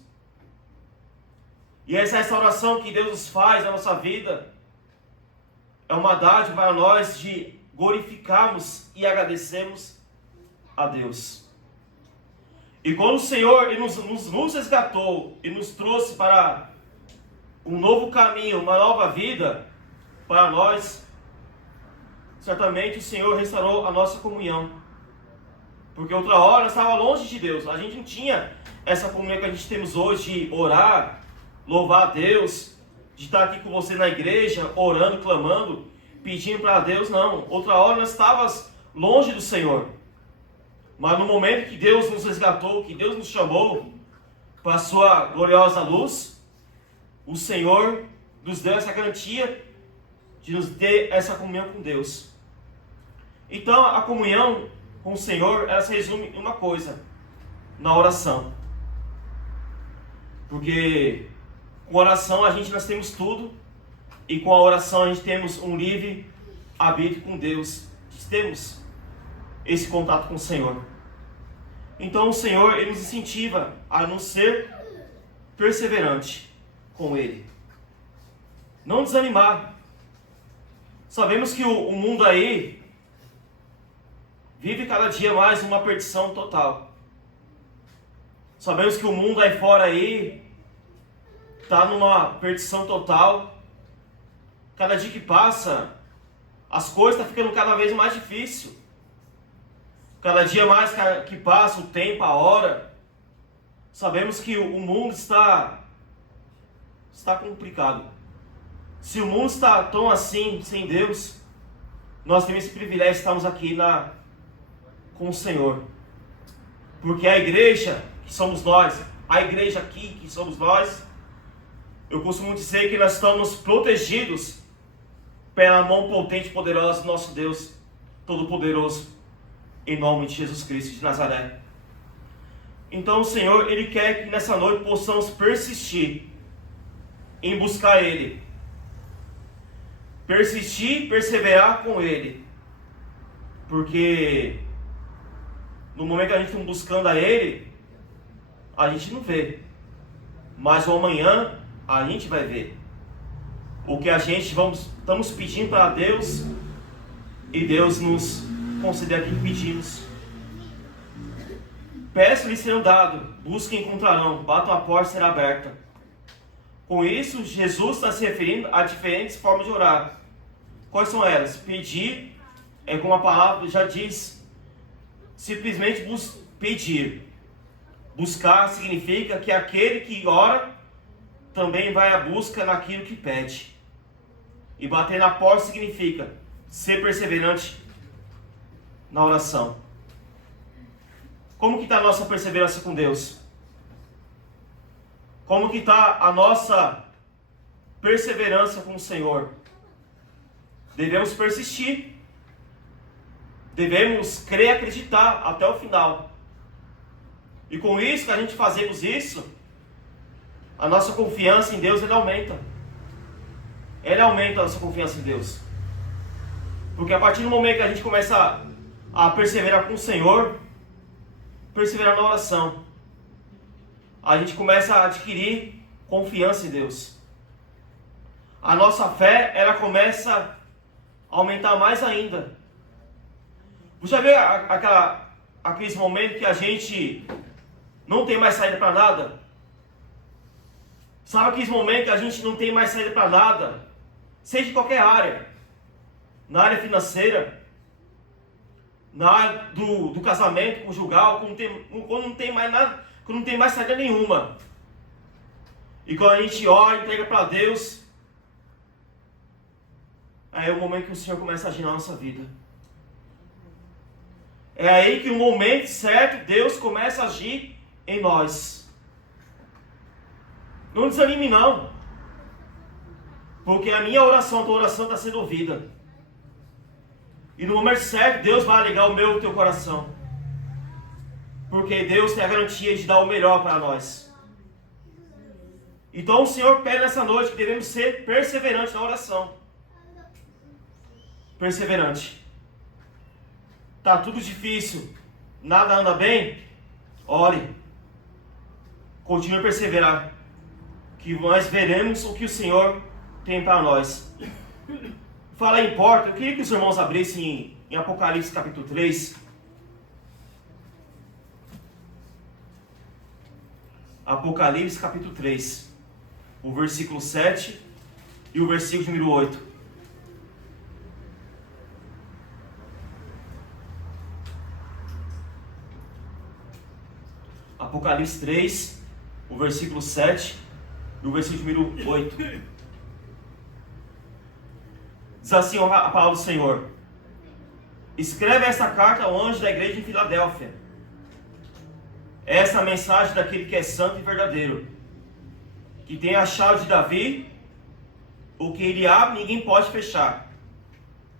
E essa restauração que Deus nos faz na nossa vida é uma dádiva para nós de glorificarmos e agradecermos a Deus. E quando o Senhor ele nos resgatou e nos trouxe para um novo caminho, uma nova vida para nós, certamente o Senhor restaurou a nossa comunhão. Porque outra hora nós estávamos longe de Deus, a gente não tinha essa comunhão que a gente temos hoje de orar, louvar a Deus, de estar aqui com você na igreja, orando, clamando, pedindo para Deus, não. Outra hora nós estávamos longe do Senhor. Mas no momento que Deus nos resgatou, que Deus nos chamou para a sua gloriosa luz, o Senhor nos deu essa garantia de nos ter essa comunhão com Deus. Então a comunhão com o Senhor, ela se resume em uma coisa, na oração. Porque com oração nós temos tudo, e com a oração a gente temos um livre arbítrio com Deus, temos esse contato com o Senhor. Então o Senhor ele nos incentiva a não ser perseverante com Ele, não desanimar. Sabemos que o mundo aí vive cada dia mais uma perdição total. Sabemos que o mundo aí fora aí está numa perdição total. Cada dia que passa, as coisas estão ficando cada vez mais difíceis. Cada dia mais que passa, o tempo, a hora, sabemos que o mundo está complicado. Se o mundo está tão assim, sem Deus, nós temos esse privilégio de estarmos aqui com o Senhor. Porque a igreja, que somos nós, a igreja aqui, que somos nós, eu costumo dizer que nós estamos protegidos pela mão potente e poderosa do nosso Deus Todo-Poderoso, em nome de Jesus Cristo de Nazaré. Então o Senhor, Ele quer que nessa noite possamos persistir em buscar Ele. Persistir, perseverar com Ele. Porque no momento que a gente está buscando a Ele, a gente não vê. Mas o amanhã a gente vai ver. O que a gente estamos pedindo para Deus, e Deus nos conceder aquilo que pedimos. Peçam e serão dados, busquem e encontrarão, batam a porta e será aberta. Com isso, Jesus está se referindo a diferentes formas de orar. Quais são elas? Pedir, como a palavra já diz, simplesmente pedir. Buscar significa que aquele que ora também vai à busca naquilo que pede. E bater na porta significa ser perseverante na oração. Como que está a nossa perseverança com Deus? Como que está a nossa perseverança com o Senhor? Devemos persistir. Devemos crer e acreditar até o final. E com isso, que a gente fazemos isso, a nossa confiança em Deus, ela aumenta. Ela aumenta a nossa confiança em Deus. Porque a partir do momento que a gente começa a perseverar com o Senhor, perseverar na oração, a gente começa a adquirir confiança em Deus. A nossa fé, ela começa a aumentar mais ainda. Você já viu aqueles momentos que a gente não tem mais saída para nada? Sabe aqueles momentos que a gente não tem mais saída para nada? Seja em qualquer área. Na área financeira, na área do casamento conjugal, quando não tem mais nada, quando não tem mais saída nenhuma. E quando a gente ora e entrega para Deus, aí é o momento que o Senhor começa a agir na nossa vida. É aí que no momento certo Deus começa a agir em nós. Não desanime não, porque a minha oração, a tua oração está sendo ouvida. E no momento certo Deus vai alegar o meu e o teu coração. Porque Deus tem a garantia de dar o melhor para nós. Então o Senhor pede nessa noite que devemos ser perseverantes na oração. Perseverante. Tá tudo difícil, nada anda bem? Ore. Continue a perseverar. Que nós veremos o que o Senhor tem para nós. Falar em porta, eu queria que os irmãos abrissem em Apocalipse capítulo 3. Apocalipse capítulo 3, o versículo 7 e o versículo número 8. Apocalipse 3, o versículo 7 e o versículo número 8. Diz assim a palavra do Senhor: escreve esta carta ao anjo da igreja em Filadélfia. Essa é a mensagem daquele que é santo e verdadeiro, que tem a chave de Davi. O que ele abre, ninguém pode fechar.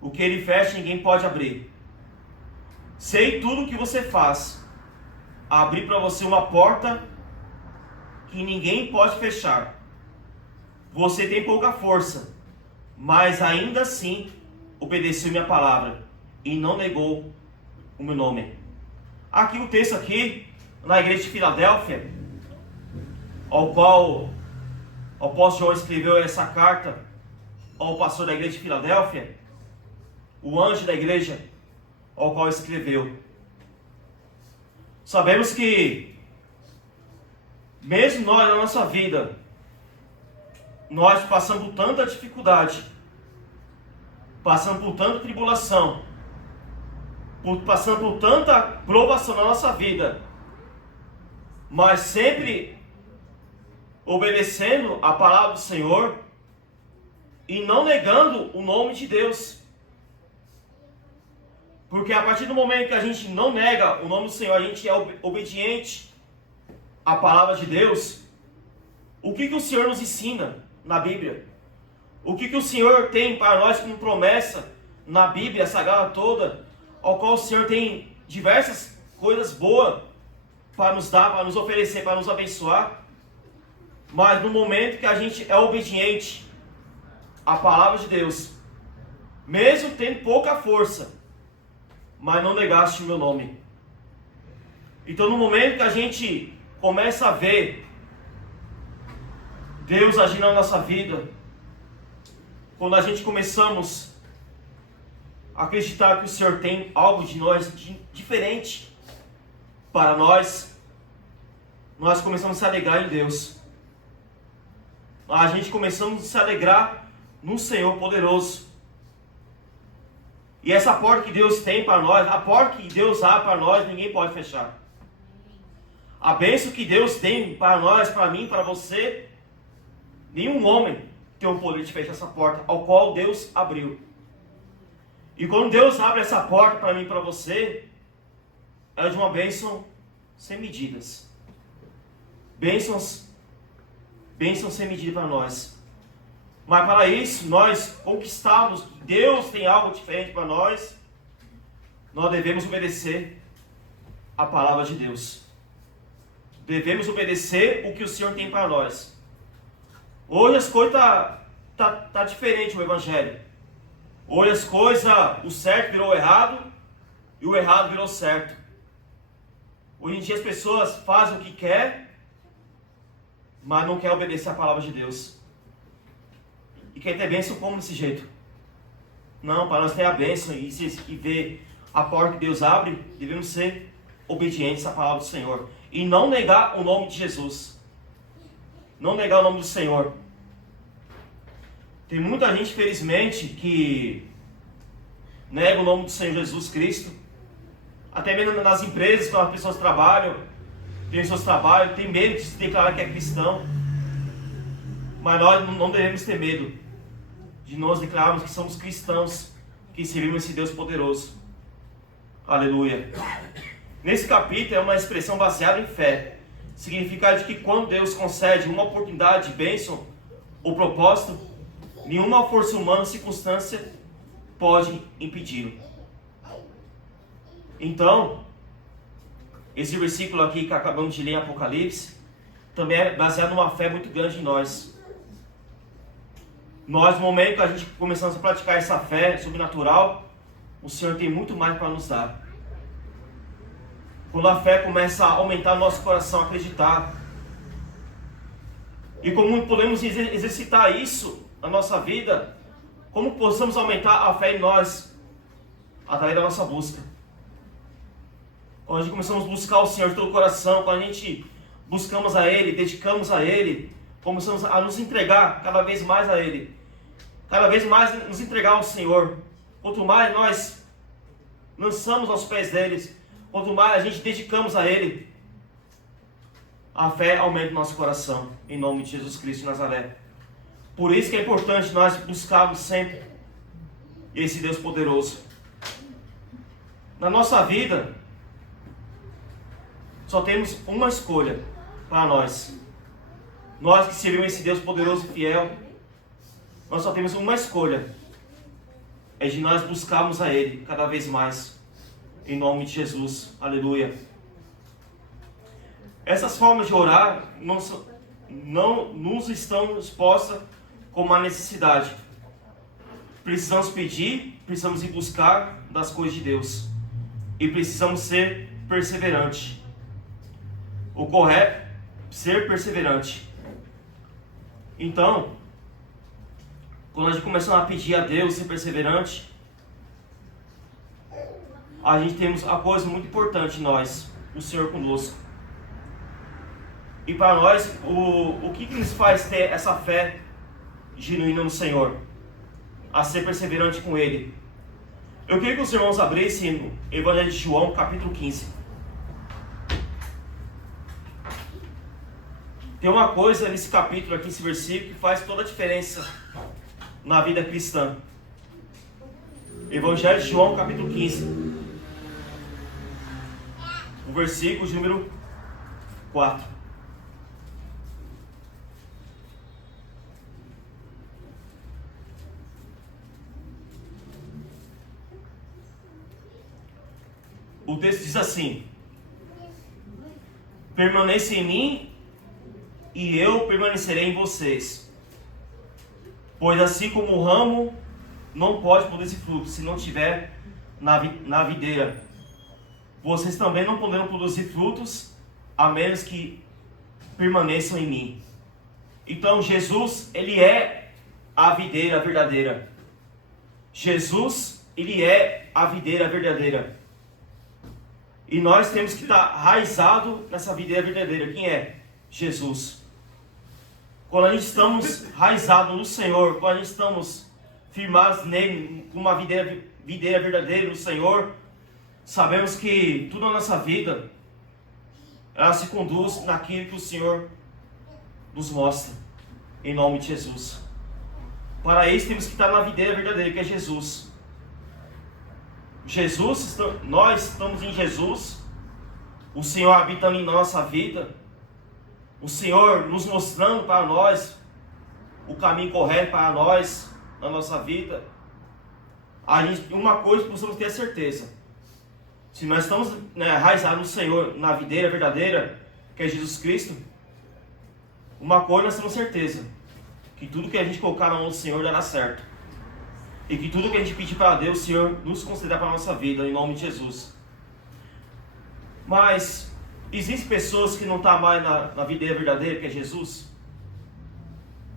O que ele fecha, ninguém pode abrir. Sei tudo o que você faz. Abri para você uma porta que ninguém pode fechar. Você tem pouca força, mas ainda assim obedeceu minha palavra e não negou o meu nome. Aqui o texto aqui, na igreja de Filadélfia, ao qual o apóstolo João escreveu essa carta ao pastor da igreja de Filadélfia, o anjo da igreja ao qual escreveu. Sabemos que mesmo nós na nossa vida, nós passamos por tanta dificuldade, passando por tanta tribulação, passando por tanta provação na nossa vida, mas sempre obedecendo a palavra do Senhor e não negando o nome de Deus. Porque a partir do momento que a gente não nega o nome do Senhor, a gente é obediente à palavra de Deus. O que o Senhor nos ensina na Bíblia? O que o Senhor tem para nós como promessa na Bíblia Sagrada toda, ao qual o Senhor tem diversas coisas boas para nos dar, para nos oferecer, para nos abençoar. Mas no momento que a gente é obediente à palavra de Deus, mesmo tendo pouca força, mas não negaste o meu nome. Então no momento que a gente começa a ver Deus agindo na nossa vida, quando a gente começamos a acreditar que o Senhor tem algo de nós diferente para nós começamos a se alegrar em Deus. A gente começamos a se alegrar no Senhor poderoso. E essa porta que Deus tem para nós, a porta que Deus abre para nós, ninguém pode fechar. A bênção que Deus tem para nós, para mim, para você, nenhum homem tem o poder de fechar essa porta, ao qual Deus abriu. E quando Deus abre essa porta para mim e para você, é de uma bênção sem medidas. Bênçãos sem medida para nós. Mas para isso, nós conquistarmos que Deus tem algo diferente para nós devemos obedecer a palavra de Deus. Devemos obedecer o que o Senhor tem para nós. Hoje as coisas tá diferente no Evangelho. Hoje as coisas, o certo virou errado e o errado virou certo. Hoje em dia as pessoas fazem o que quer, mas não quer obedecer a palavra de Deus. E quer ter bênção como desse jeito? Não, para nós ter a bênção e ver a porta que Deus abre, devemos ser obedientes à palavra do Senhor. E não negar o nome de Jesus. Não negar o nome do Senhor. Tem muita gente, felizmente, que nega o nome do Senhor Jesus Cristo. Até mesmo nas empresas, quando as pessoas trabalham, tem medo de se declarar que é cristão. Mas nós não devemos ter medo de nós declararmos que somos cristãos, que servimos esse Deus poderoso. Aleluia. Nesse capítulo é uma expressão baseada em fé. Significa de que quando Deus concede uma oportunidade de bênção ou propósito, nenhuma força humana ou circunstância pode impedi-lo. Então, esse versículo aqui que acabamos de ler em Apocalipse, também é baseado numa fé muito grande em nós. Nós, no momento que a gente começamos a praticar essa fé sobrenatural, o Senhor tem muito mais para nos dar. Quando a fé começa a aumentar no nosso coração, acreditar. E como podemos exercitar isso na nossa vida, como possamos aumentar a fé em nós, através da nossa busca. Quando a gente começamos a buscar o Senhor de todo o coração, quando a gente buscamos a Ele, dedicamos a Ele, começamos a nos entregar cada vez mais a Ele, cada vez mais nos entregar ao Senhor. Quanto mais nós lançamos aos pés deles, quanto mais a gente dedicamos a Ele, a fé aumenta no nosso coração, em nome de Jesus Cristo de Nazaré. Por isso que é importante nós buscarmos sempre esse Deus poderoso. Na nossa vida, só temos uma escolha para nós. Nós que servimos esse Deus poderoso e fiel, nós só temos uma escolha. É de nós buscarmos a Ele cada vez mais. Em nome de Jesus. Aleluia. Essas formas de orar não nos estão expostas como uma necessidade. Precisamos pedir, precisamos ir buscar das coisas de Deus. E precisamos ser perseverantes. O correto é ser perseverante. Então, quando a gente começa a pedir a Deus, ser perseverante, a gente temos a coisa muito importante em nós, o Senhor conosco. E para nós, o que nos faz ter essa fé genuína no Senhor? A ser perseverante com Ele. Eu queria que os irmãos abrissem no Evangelho de João, capítulo 15. Tem uma coisa nesse capítulo aqui, nesse versículo, que faz toda a diferença na vida cristã. Evangelho de João, capítulo 15. O versículo de número 4. O texto diz assim: permaneça em mim e eu permanecerei em vocês. Pois assim como o ramo não pode produzir fruto se não estiver na videira, vocês também não poderão produzir frutos a menos que permaneçam em mim. Então Jesus, ele é a videira verdadeira. Jesus, ele é a videira verdadeira. E nós temos que estar raizado nessa videira verdadeira. Quem é? Jesus. Quando a gente estamos raizados no Senhor, quando a gente estamos firmados nele, numa videira verdadeira no Senhor, sabemos que tudo na nossa vida, ela se conduz naquilo que o Senhor nos mostra, em nome de Jesus. Para isso temos que estar na videira verdadeira, que é Jesus. Nós estamos em Jesus, o Senhor habitando em nossa vida, o Senhor nos mostrando para nós o caminho correto para nós, na nossa vida. Uma coisa precisamos ter certeza: se nós estamos enraizados no Senhor, na videira verdadeira, que é Jesus Cristo, uma coisa nós temos certeza: que tudo que a gente colocar na mão do Senhor dará certo. E que tudo que a gente pedir para Deus, o Senhor nos concederá para a nossa vida, em nome de Jesus. Mas existem pessoas que não estão mais na videira verdadeira, que é Jesus?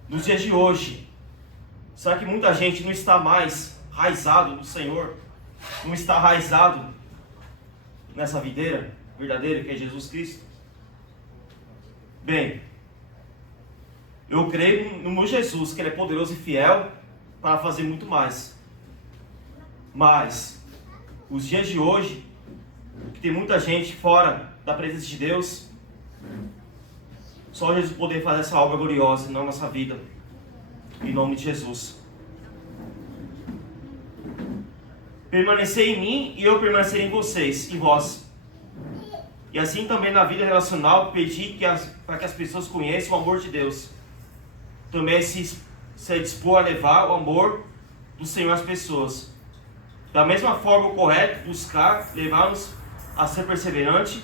Nos dias de hoje, será que muita gente não está mais raizado no Senhor? Não está raizado nessa videira verdadeira, que é Jesus Cristo? Bem, eu creio no meu Jesus, que Ele é poderoso e fiel para fazer muito mais. Mas, os dias de hoje, que tem muita gente fora da presença de Deus, só Jesus poder fazer essa obra gloriosa na nossa vida, em nome de Jesus. Permanecer em mim e eu permanecer em vocês, em vós. E assim também na vida relacional, pedir para que as pessoas conheçam o amor de Deus. Também se dispor a levar o amor do Senhor às pessoas. Da mesma forma, o correto, buscar, levar-nos a ser perseverante,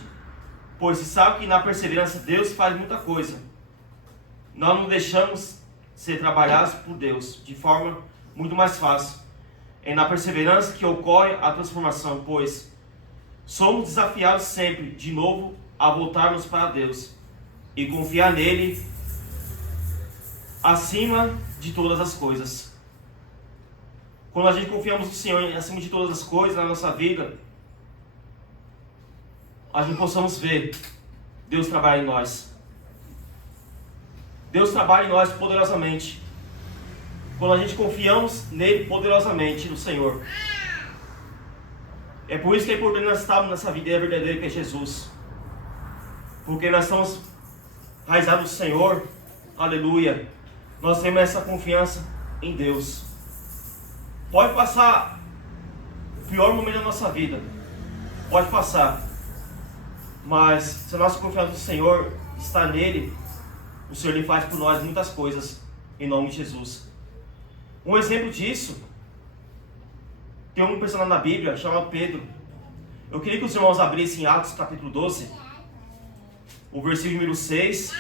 pois se sabe que na perseverança Deus faz muita coisa. Nós não deixamos ser trabalhados por Deus de forma muito mais fácil. É na perseverança que ocorre a transformação, pois somos desafiados sempre, de novo, a voltarmos para Deus e confiar nele acima de todas as coisas. Quando a gente confiamos no Senhor acima de todas as coisas na nossa vida, a gente possamos ver Deus trabalhar em nós. Deus trabalha em nós poderosamente. Quando a gente confiamos nele poderosamente, no Senhor. É por isso que é importante nós estarmos nessa videira verdadeira, que é Jesus. Porque nós estamos raizados no Senhor. Aleluia. Nós temos essa confiança em Deus. Pode passar o pior momento da nossa vida. Pode passar. Mas se a nossa confiança no Senhor está nele, o Senhor lhe faz por nós muitas coisas, em nome de Jesus. Um exemplo disso, tem um personagem na Bíblia chamado Pedro. Eu queria que os irmãos abrissem Atos capítulo 12, o versículo número 6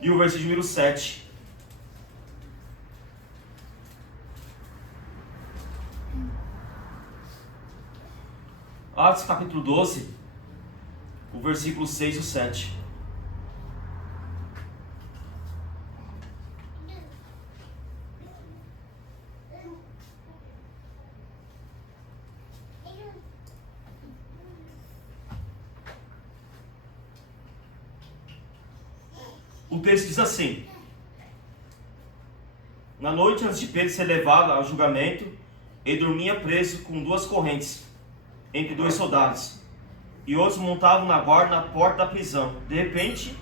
e o versículo número 7. Atos capítulo 12, o versículo 6 e o 7. O texto diz assim: na noite antes de Pedro ser levado ao julgamento, ele dormia preso com duas correntes entre dois soldados, e outros montavam na guarda na porta da prisão. De repente,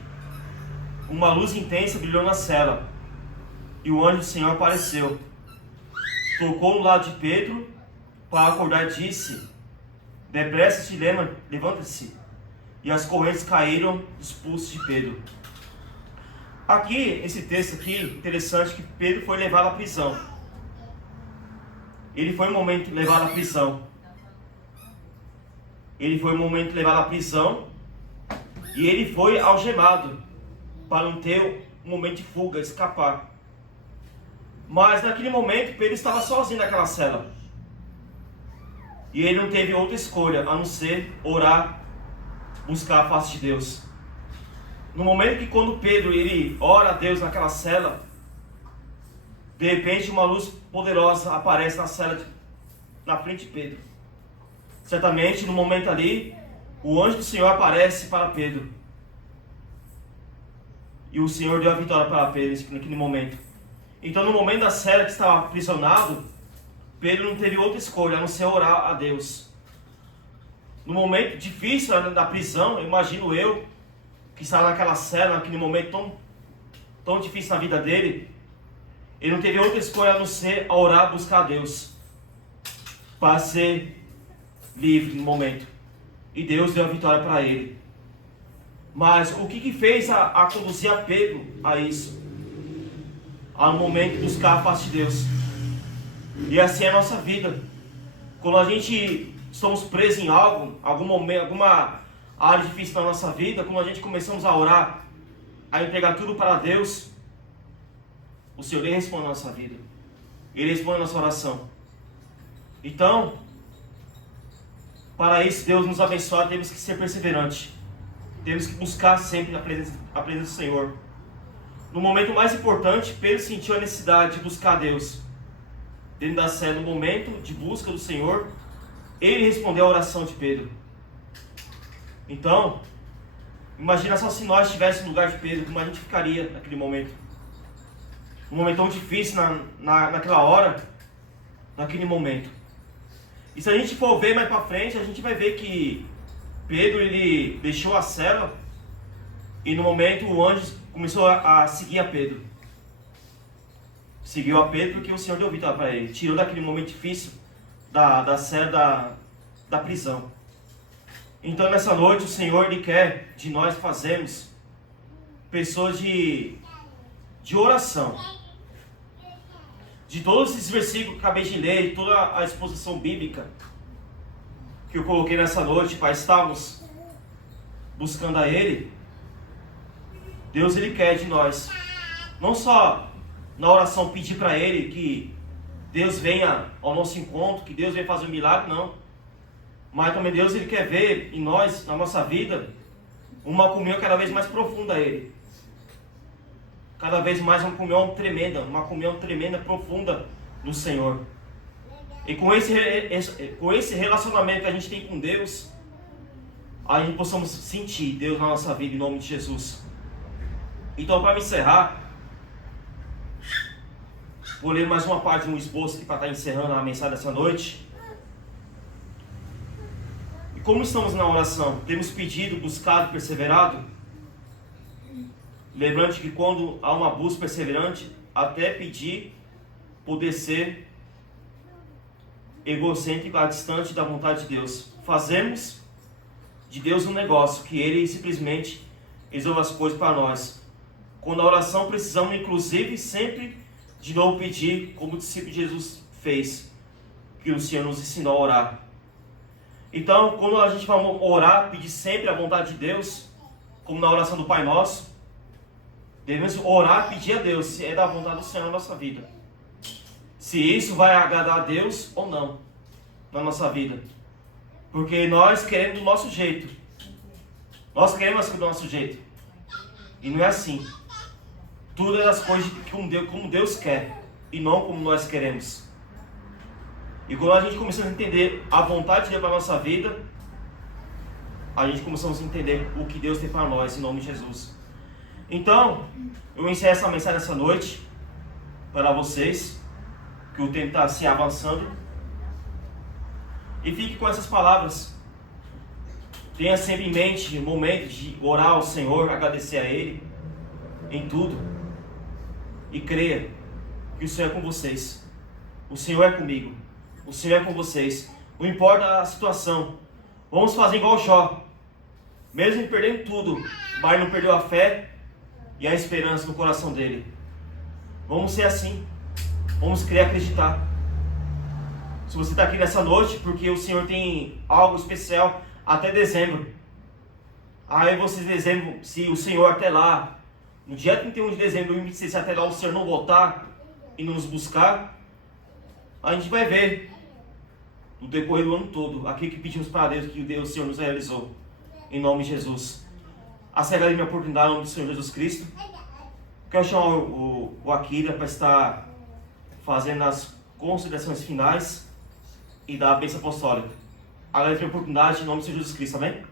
uma luz intensa brilhou na cela, e o anjo do Senhor apareceu, tocou no lado de Pedro para acordar e disse: depressa te levanta-se. E as correntes caíram dos pulsos de Pedro. Aqui, esse texto aqui, interessante, que Pedro foi levado à prisão. Ele foi um momento levado à prisão. ele foi um momento levado à prisão e ele foi algemado para não ter um momento de fuga, escapar. Mas naquele momento Pedro estava sozinho naquela cela e ele não teve outra escolha a não ser orar, buscar a face de Deus. No momento que quando Pedro ele ora a Deus naquela cela, de repente uma luz poderosa aparece na cela na frente de Pedro. Certamente no momento ali, o anjo do Senhor aparece para Pedro. E o Senhor deu a vitória para Pedro naquele momento. Então no momento da cela que estava aprisionado, Pedro não teve outra escolha a não ser orar a Deus. No momento difícil da prisão, imagino eu, que estava naquela cela, naquele momento tão difícil na vida dele, ele não teve outra escolha a não ser orar, buscar a Deus, para ser livre no momento. E Deus deu a vitória para ele. Mas o que fez a conduzir a Pedro a isso? A no momento buscar a face de Deus. E assim é a nossa vida. Quando a gente estamos presos em algo, algum momento, alguma área difícil na nossa vida, quando a gente começamos a orar, a entregar tudo para Deus, o Senhor Ele responde a nossa vida. Ele responde a nossa oração. Então, para isso Deus nos abençoe, temos que ser perseverantes. Temos que buscar sempre a presença do Senhor. No momento mais importante, Pedro sentiu a necessidade de buscar a Deus. Dentro da cela, no momento de busca do Senhor, ele respondeu a oração de Pedro. Então, imagina só se nós estivéssemos no lugar de Pedro, como a gente ficaria naquele momento. Um momento tão difícil naquela hora, naquele momento. E se a gente for ver mais para frente, a gente vai ver que Pedro ele deixou a cela e no momento o anjo começou a seguir a Pedro. Seguiu a Pedro porque o Senhor deu vitória para ele. Tirou daquele momento difícil da cela da prisão. Então nessa noite o Senhor Ele quer de nós fazermos pessoas de oração. De todos esses versículos que acabei de ler, de toda a exposição bíblica que eu coloquei nessa noite para estarmos buscando a Ele, Deus Ele quer de nós, não só na oração pedir para Ele que Deus venha ao nosso encontro, que Deus venha fazer um milagre, não. Mas também Deus Ele quer ver em nós, na nossa vida, uma comunhão cada vez mais profunda a Ele. Cada vez mais uma comunhão tremenda, profunda no Senhor. E com esse relacionamento que a gente tem com Deus, a gente possamos sentir Deus na nossa vida, em nome de Jesus. Então, para me encerrar, vou ler mais uma parte de um esboço aqui para estar encerrando a mensagem dessa noite. E como estamos na oração? Temos pedido, buscado, perseverado? Lembrando que quando há uma busca perseverante, até pedir, poder ser egocêntrico, distante da vontade de Deus. Fazemos de Deus um negócio, que Ele simplesmente resolve as coisas para nós. Quando a oração precisamos, inclusive, sempre de novo pedir, como o discípulo de Jesus fez, que o Senhor nos ensinou a orar. Então, quando a gente vai orar, pedir sempre a vontade de Deus, como na oração do Pai Nosso, devemos orar, pedir a Deus se é da vontade do Senhor na nossa vida. Se isso vai agradar a Deus ou não na nossa vida. Porque nós queremos do nosso jeito. Nós queremos as coisas do nosso jeito. E não é assim. Tudo é as coisas como Deus quer e não como nós queremos. E quando a gente começa a entender a vontade de Deus para a nossa vida, a gente começamos a entender o que Deus tem para nós, em nome de Jesus. Então, eu encerro essa mensagem essa noite para vocês, que o tempo está se avançando. E fique com essas palavras. Tenha sempre em mente o momento de orar ao Senhor, agradecer a Ele em tudo. E creia que o Senhor é com vocês. O Senhor é comigo. O Senhor é com vocês. Não importa a situação. Vamos fazer igual Jó. Mesmo ele perdendo tudo, mas não perdeu a fé e a esperança no coração dele. Vamos ser assim. Vamos crer e acreditar. Se você está aqui nessa noite porque o Senhor tem algo especial até dezembro. Aí vocês, dezembro, se o Senhor até lá, no dia 31 de dezembro de 2026, se até lá o Senhor não voltar e não nos buscar, a gente vai ver no decorrer do ano todo aquilo que pedimos para Deus, que o Senhor nos realizou. Em nome de Jesus. Acerca da minha oportunidade, em nome do Senhor Jesus Cristo. Quero chamar o Akira para estar fazendo as considerações finais e dar a bênção apostólica. Agradeço a minha oportunidade, em nome do Senhor Jesus Cristo. Amém?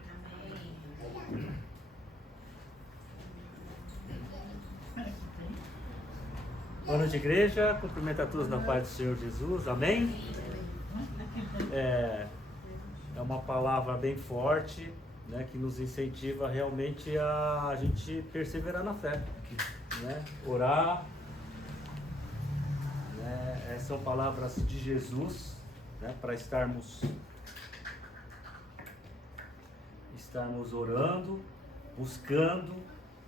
Boa noite, igreja. Cumprimento a todos na paz do Senhor Jesus. Amém? É uma palavra bem forte, né, que nos incentiva realmente a gente perseverar na fé, né? Orar, né? São palavras de Jesus, né, para estarmos orando, buscando,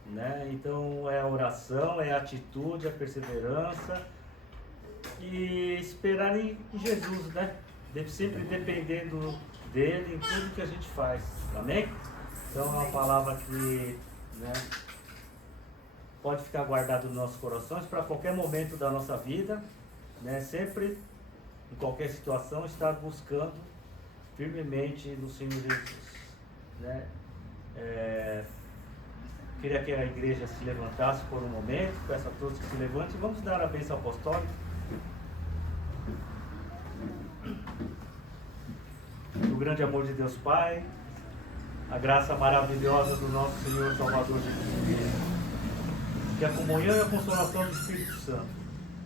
né? Então é a oração, é a atitude, a perseverança e esperar em Jesus, né? Sempre dependendo dele em tudo que a gente faz, amém? Então é uma palavra que, né, pode ficar guardada nos nossos corações para qualquer momento da nossa vida, né? Sempre, em qualquer situação, estar buscando firmemente no Senhor Jesus, né? Queria que a igreja se levantasse por um momento, peço a todos que se levantem e vamos dar a bênção apostólica. O grande amor de Deus Pai, a graça maravilhosa do nosso Senhor Salvador Jesus Cristo, que a comunhão e a consolação do Espírito Santo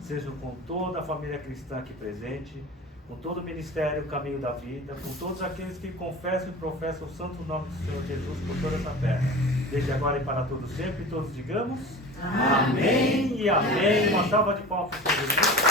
sejam com toda a família cristã aqui presente, com todo o ministério, o caminho da vida, com todos aqueles que confessam e professam o santo nome do Senhor Jesus por toda essa terra, desde agora e para todos sempre, todos digamos amém e amém. Uma salva de palmas para Jesus.